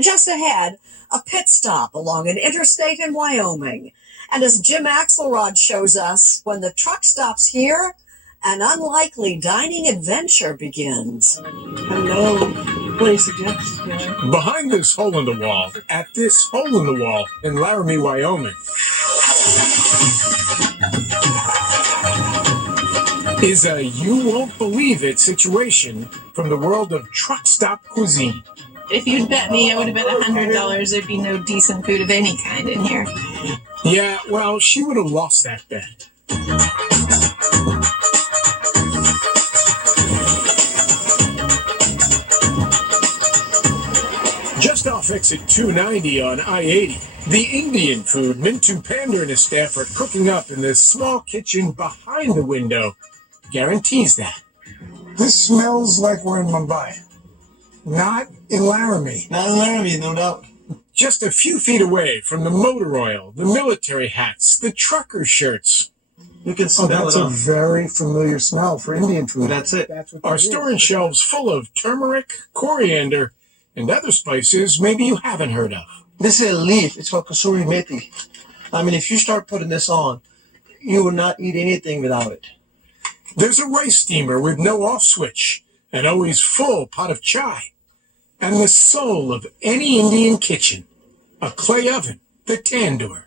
Just ahead, a pit stop along an interstate in Wyoming. And as Jim Axelrod shows us, when the truck stops here, an unlikely dining adventure begins. Hello. What do you suggest? Behind this hole in the wall, at this hole in the wall in Laramie, Wyoming, is a you-won't-believe-it situation from the world of truck stop cuisine. If you'd bet me, I would have bet $100 there'd be no decent food of any kind in here. Yeah, well, she would have lost that bet. Just off exit 290 on I-80, the Indian food Mintu Pander and his staff are cooking up in this small kitchen behind the window guarantees that. This smells like we're in Mumbai. Not in Laramie. Not in Laramie, no doubt. Just a few feet away from the motor oil, the military hats, the trucker shirts. You can smell that's a very familiar smell for Indian food. That's it. Our storing shelves full of turmeric, coriander, and other spices maybe you haven't heard of. This is a leaf. It's called kasuri methi. I mean, if you start putting this on, you will not eat anything without it. There's a rice steamer with no off switch, an always full pot of chai, and the soul of any Indian kitchen, a clay oven, the tandoor.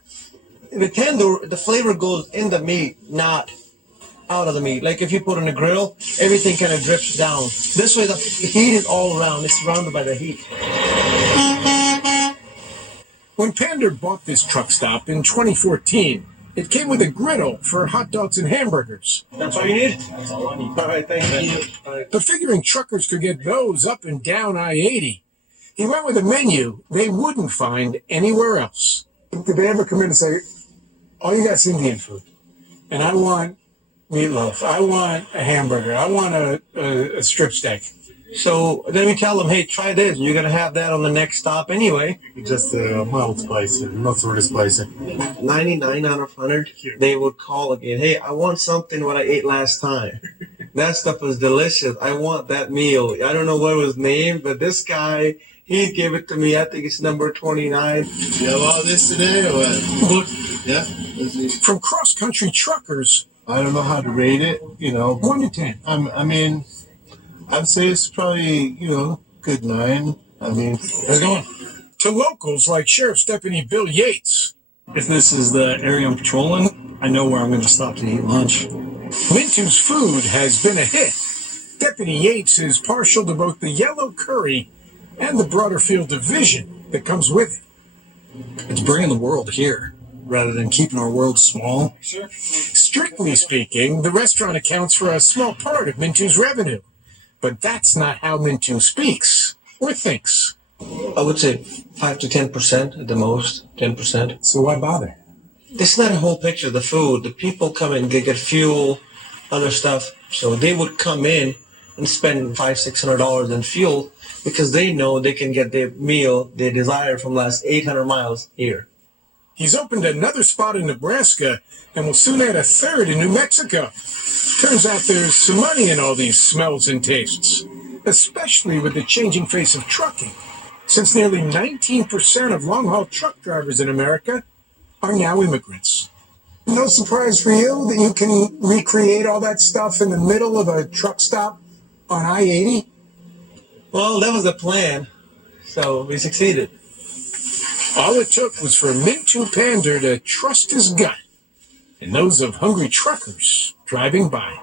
The tandoor, the flavor goes in the meat, not out of the meat. Like if you put on a grill, everything kind of drips down. This way, the heat is all around. It's surrounded by the heat. When Pander bought this truck stop in 2014, it came with a griddle for hot dogs and hamburgers. That's all you need? That's all I need. All right, thank you. But figuring truckers could get those up and down I-80, he went with a menu they wouldn't find anywhere else. Did they ever come in and say, oh, you got Indian food, and I want meatloaf, I want a hamburger, I want a strip steak? So then we tell them, hey, try this. You're going to have that on the next stop anyway. Just mild spicy, not really spicy. 99 out of 100, they would call again. Hey, I want something what I ate last time. That stuff was delicious. I want that meal. I don't know what it was named, but this guy, he gave it to me. I think it's number 29. You have all this today or what? Yeah. From cross-country truckers, I don't know how to rate it, 1 to 10. I mean, I'd say it's probably, good 9. I mean, How's it going? To locals like Sheriff Deputy Bill Yates. If this is the area I'm patrolling, I know where I'm going to stop to eat lunch. Mintu's food has been a hit. Deputy Yates is partial to both the yellow curry and the broader field of vision that comes with it. It's bringing the world here, rather than keeping our world small. Sure. Strictly speaking, the restaurant accounts for a small part of Mintu's revenue. But that's not how Mintu speaks or thinks. I would say 5 to 10% at the most, 10%. So why bother? This is not a whole picture of the food. The people come in, they get fuel, other stuff. So they would come in and spend $500-600 in fuel because they know they can get their meal they desire from last 800 miles here. He's opened another spot in Nebraska and will soon add a third in New Mexico. Turns out there's some money in all these smells and tastes, especially with the changing face of trucking, since nearly 19% of long-haul truck drivers in America are now immigrants. No surprise for you that you can recreate all that stuff in the middle of a truck stop on I-80? Well, that was the plan, so we succeeded. All it took was for Mintu Pander to trust his gut and those of hungry truckers driving by.